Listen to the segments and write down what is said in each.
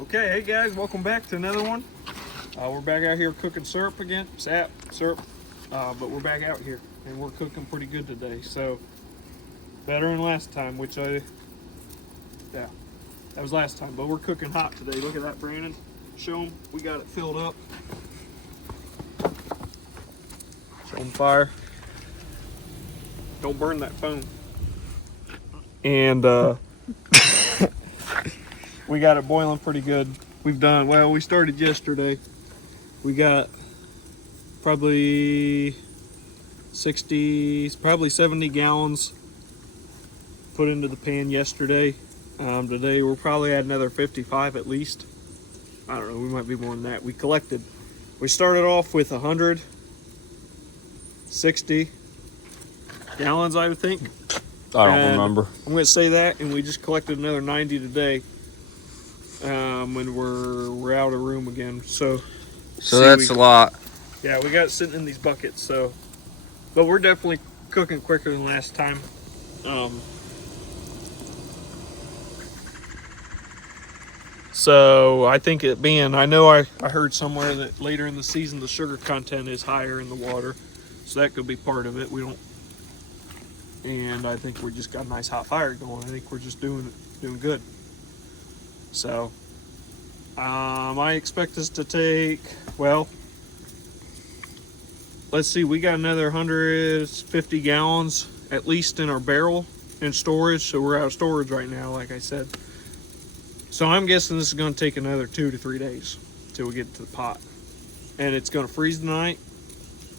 Okay, hey guys, welcome back to another one. We're back out here cooking syrup again, sap, syrup, but we're back out here and we're cooking pretty good today. So, better than last time, that was last time, but we're cooking hot today. Look at that, Brandon. Show them, we got it filled up. Show them fire. Don't burn that phone. And, we got it boiling pretty good. We started yesterday. We got probably 70 gallons put into the pan yesterday. Today we'll probably add another 55 at least. I don't know, we might be more than that. We started off with 160 gallons, I would think. I don't remember. I'm gonna say that, and we just collected another 90 today. When we're out of room again, so that's a lot. Yeah, we got it sitting in these buckets. So, but we're definitely cooking quicker than last time. So I think I know I heard somewhere that later in the season the sugar content is higher in the water, so that could be part of it. And I think we just got a nice hot fire going. I think we're just doing good. So, I expect us to take, let's see, we got another 150 gallons at least in our barrel in storage. So we're out of storage right now, like I said. So I'm guessing this is going to take another 2 to 3 days till we get to the pot. And it's going to freeze tonight,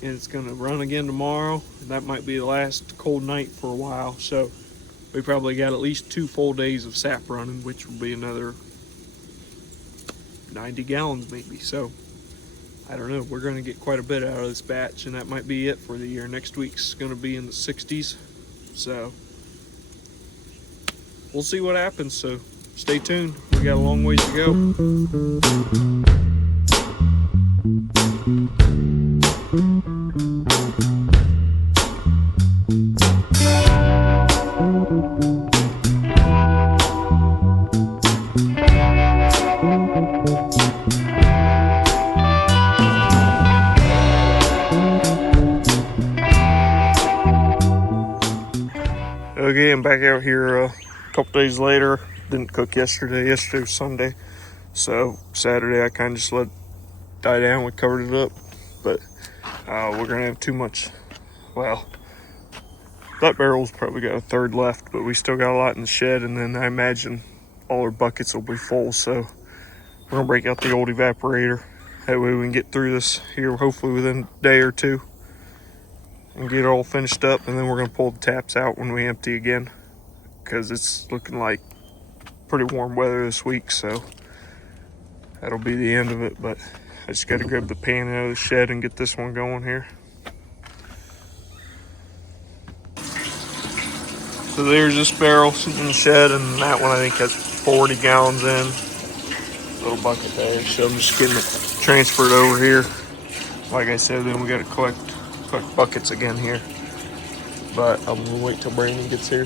and it's going to run again tomorrow. And that might be the last cold night for a while. So we probably got at least 2 full days of sap running, which will be another 90 gallons maybe. So I don't know, we're going to get quite a bit out of this batch, and that might be it for the year. Next week's going to be in the 60s, so we'll see what happens. So stay tuned, we got a long ways to go. Okay, I'm back out here a couple days later. Didn't cook yesterday. Yesterday was Sunday. So Saturday I kind of just let it die down. We covered it up. But we're going to have too much. Well, that barrel's probably got a third left, but we still got a lot in the shed. And then I imagine all our buckets will be full. So we're going to break out the old evaporator. That way we can get through this here hopefully within a day or two. And get it all finished up, and then we're going to pull the taps out when we empty again, because it's looking like pretty warm weather this week, so that'll be the end of it. But I just got to grab the pan out of the shed and get this one going here. So there's this barrel sitting in the shed, and that one I think has 40 gallons in. Little bucket there, so I'm just getting it transferred over here. Like I said, then we got to collect buckets again here, but I'm gonna wait till Brandon gets here.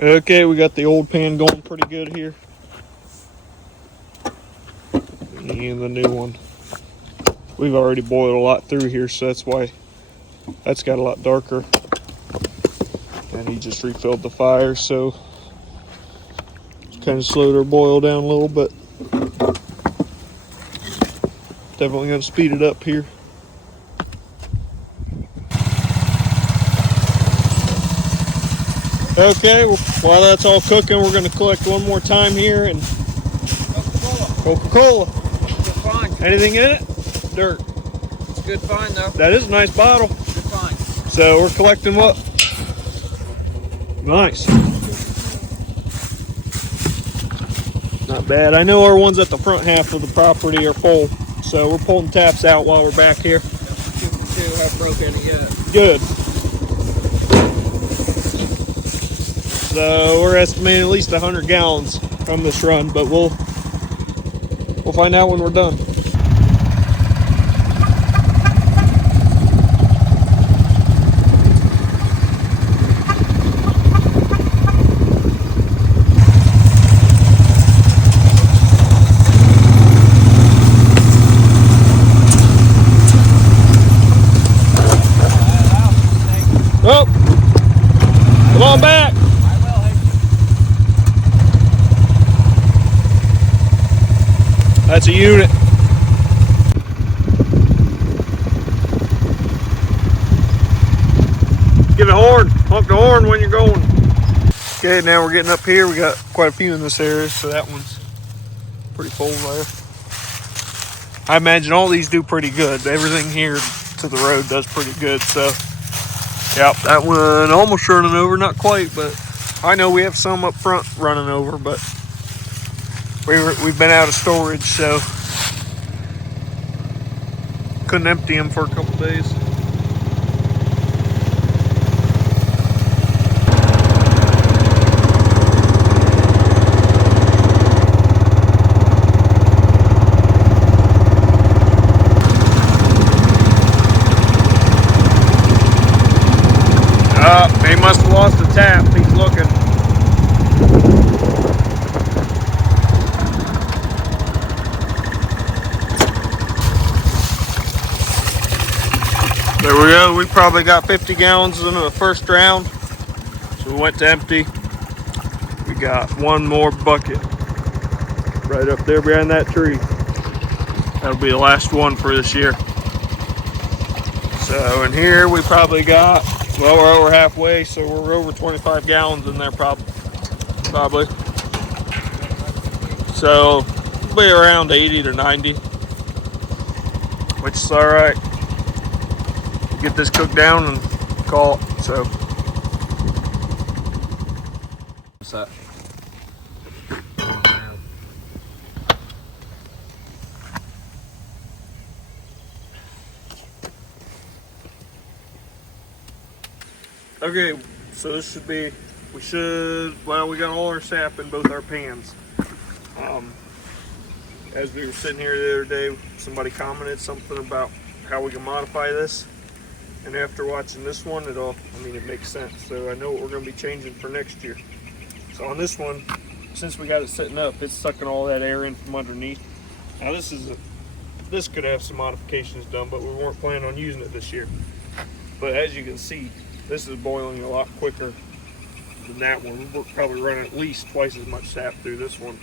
Okay, we got the old pan going pretty good here, and the new one. We've already boiled a lot through here, so that's why that's got a lot darker. And he just refilled the fire, so kind of slowed our boil down a little bit. Definitely going to speed it up here. Okay, well, while that's all cooking, we're going to collect one more time here. And Coca-Cola. Good find. Anything in it? Dirt. It's a good find though. That is a nice bottle. Good find. So we're collecting what? Nice. Not bad. I know our ones at the front half of the property are full, so we're pulling taps out while we're back here. Two haven't broke any yet. Good. So we're estimating at least 100 gallons from this run, but we'll find out when we're done. on back. I will. That's a unit. Give a horn. Honk the horn when you're going. Okay, now we're getting up here. We got quite a few in this area, so that one's pretty full there. I imagine all these do pretty good. Everything here to the road does pretty good. So, yep, that one almost running over. Not quite, but I know we have some up front running over, but we've been out of storage, so couldn't empty them for a couple days. He must have lost the tap. He's looking. There we go. We probably got 50 gallons into the first round. So we went to empty. We got one more bucket right up there behind that tree. That'll be the last one for this year. So in here we probably got, well, we're over halfway, so we're over 25 gallons in there probably. So it'll be around 80 to 90, which is all right. Get this cooked down and call it. So What's that? okay, so this should be, well, we got all our sap in both our pans. As we were sitting here the other day, somebody commented something about how we can modify this. And after watching this one, it makes sense. So I know what we're going to be changing for next year. So on this one, since we got it sitting up, it's sucking all that air in from underneath. Now this could have some modifications done, but we weren't planning on using it this year. But as you can see, this is boiling a lot quicker than that one. We're probably running at least twice as much sap through this one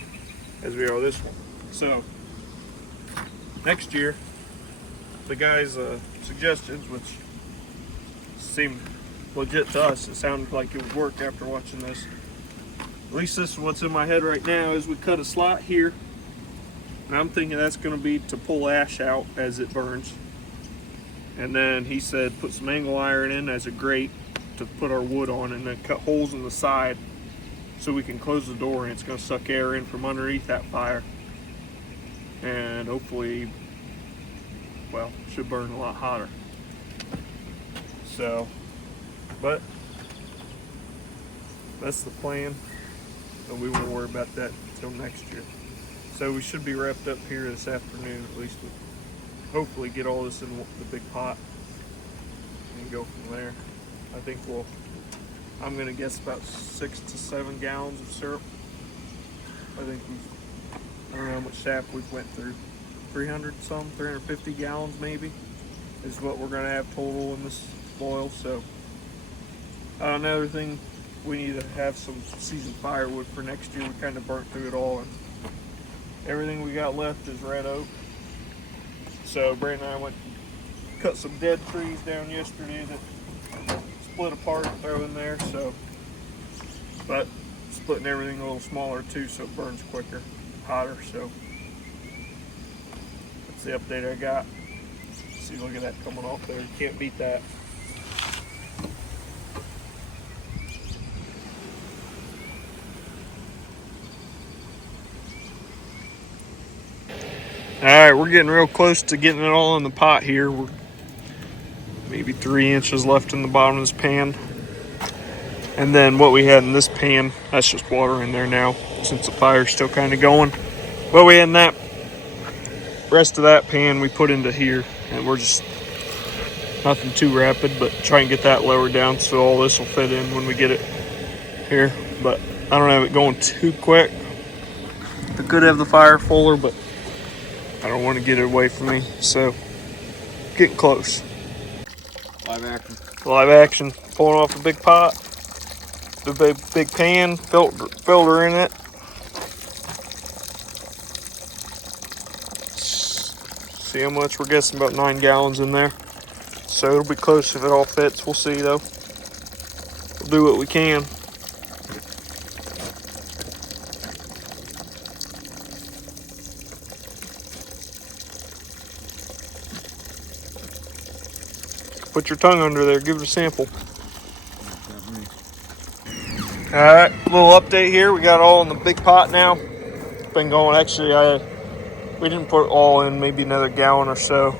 as we are this one. So next year, the guys' suggestions, which seemed legit to us, it sounded like it would work after watching this. At least this is what's in my head right now, is we cut a slot here, and I'm thinking that's going to be to pull ash out as it burns. And then he said put some angle iron in as a grate to put our wood on, and then cut holes in the side so we can close the door, and it's going to suck air in from underneath that fire, and hopefully, well, should burn a lot hotter. So, but that's the plan, and we won't worry about that until next year. So we should be wrapped up here this afternoon, at least. Hopefully get all this in the big pot and go from there. I think I'm gonna guess about 6 to 7 gallons of syrup. I don't know how much sap we've went through. 350 gallons maybe is what we're gonna have total in this boil. So another thing, we need to have some seasoned firewood for next year. We kind of burnt through it all, and everything we got left is red oak. So Brandon and I went and cut some dead trees down yesterday that split apart and throw in there. So, but splitting everything a little smaller too, so it burns quicker, hotter. So that's the update I got. See, look at that coming off there. You can't beat that. All right, we're getting real close to getting it all in the pot here. We're maybe 3 inches left in the bottom of this pan. And then what we had in this pan, that's just water in there now, since the fire's still kind of going. What we had in that rest of that pan, we put into here, and we're just nothing too rapid, but try and get that lowered down so all this will fit in when we get it here. But I don't have it going too quick. I could have the fire fuller, but I don't want to get it away from me, so getting close. Live action. Live action, pulling off a big pot. the big pan, filter in it. See how much we're guessing, about 9 gallons in there. So it'll be close if it all fits. We'll see though. We'll do what we can. Put your tongue under there, give it a sample. Alright, little update here. We got it all in the big pot now. It's been going, actually we didn't put it all in, maybe another gallon or so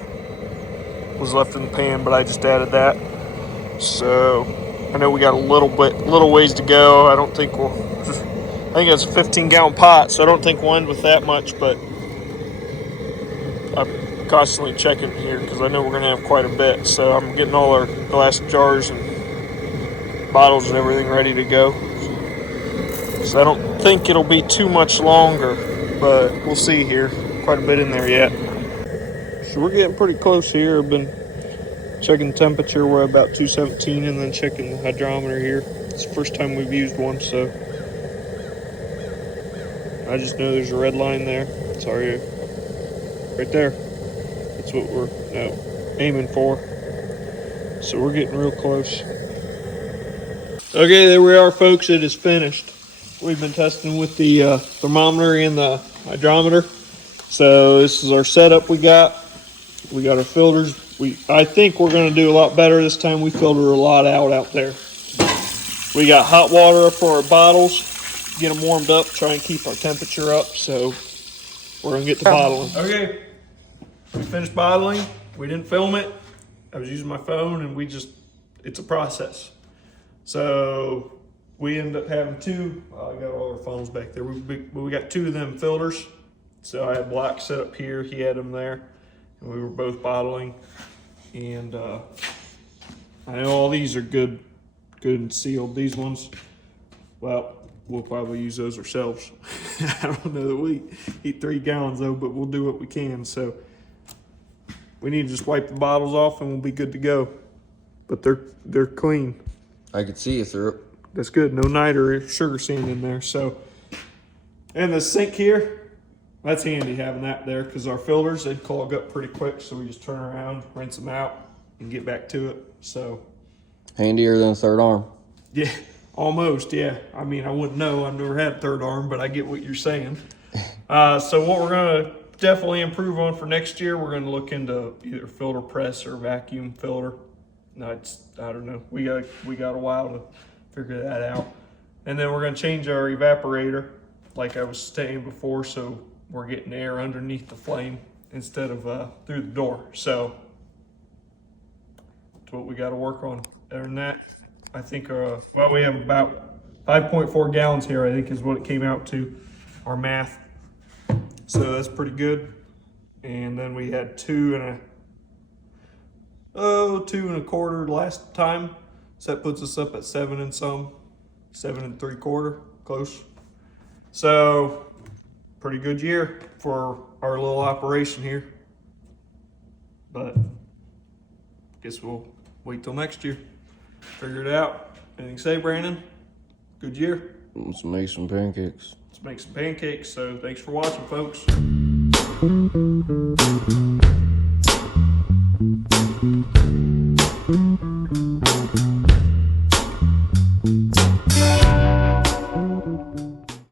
was left in the pan, but I just added that. So I know we got a little ways to go. I think it's a 15-gallon pot, so I don't think we'll end with that much, but I'm constantly checking here because I know we're gonna have quite a bit. So I'm getting all our glass jars and bottles and everything ready to go. So I don't think it'll be too much longer, but we'll see here. Quite a bit in there yet. So we're getting pretty close here. I've been checking the temperature. We're about 217, and then checking the hydrometer here. It's the first time we've used one, so I just know there's a red line there. Sorry, right there. That's what we're aiming for. So we're getting real close. Okay, there we are, folks. It is finished. We've been testing with the thermometer and the hydrometer. So this is our setup we got. We got our filters. I think we're going to do a lot better this time. We filter a lot out there. We got hot water up for our bottles. Get them warmed up. Try and keep our temperature up. So we're going to get to bottling. Okay. We finished bottling. We didn't film it. I was using my phone, and it's a process. So we ended up having two. I got all our phones back there. We got two of them filters. So I had Black set up here. He had them there. And we were both bottling. And I know all these are good and sealed. These ones, well, we'll probably use those ourselves. I don't know that we eat 3 gallons though, but we'll do what we can. So we need to just wipe the bottles off and we'll be good to go. But they're clean. I could see you through it. That's good. No night or sugar sand in there. So, and the sink here, that's handy having that there because our filters, they'd clog up pretty quick. So we just turn around, rinse them out, and get back to it. So Handier than a third arm. yeah, almost. Yeah. I mean, I wouldn't know. I've never had a third arm, but I get what you're saying. So what we're going to definitely improve on for next year, we're going to look into either filter press or vacuum filter. No, I don't know. We got a while to figure that out. And then we're going to change our evaporator, like I was saying before, so we're getting air underneath the flame instead of through the door. So that's what we got to work on. Other than that, I think, well, we have about 5.4 gallons here, I think is what it came out to, our math. So that's pretty good. And then we had 2 1/4 last time. So that puts us up at 7 and some, 7 3/4, close. So pretty good year for our little operation here. But guess we'll wait till next year. Figure it out. Anything to say, Brandon? Good year. Let's make some pancakes. Let's make some pancakes. So thanks for watching, folks.